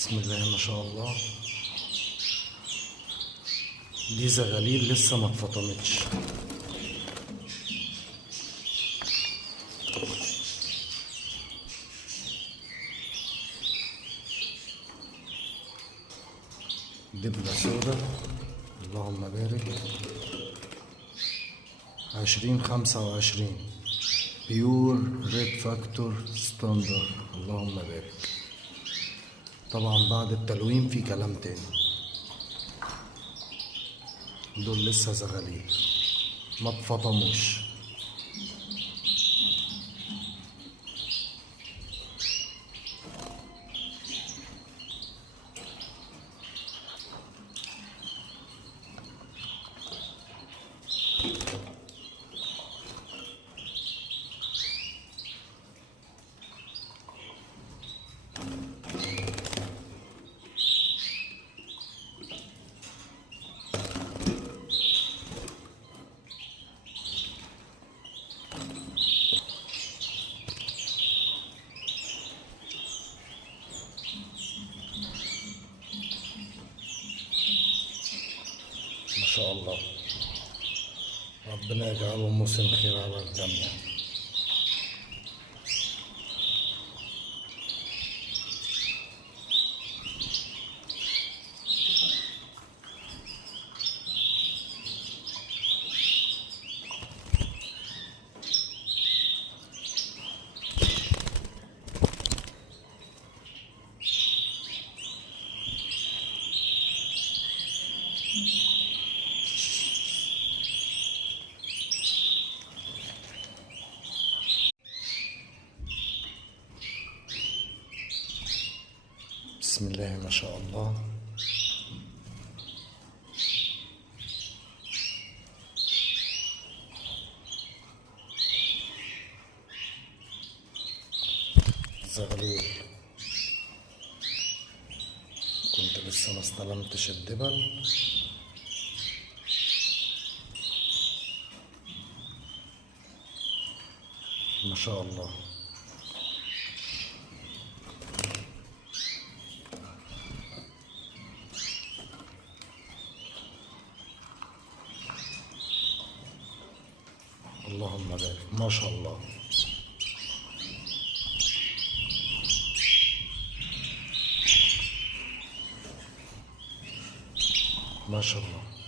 بسم الله ما شاء الله. دي زغاليل لسه ما اتفطمتش. دبلة سودا، اللهم بارك. 2025 بيور ريد فاكتور ستاندر، اللهم بارك. طبعا بعد التلوين في كلام تاني. دول لسه زغاليل ما اتفطموش. ما شاء الله، ربنا يجعله موسم خير على الجميع. بسم الله ما شاء الله. زغلول كنت لسه ما استلمتش الدبل. ما شاء الله. اللهم بارك، ما شاء الله. ما شاء الله.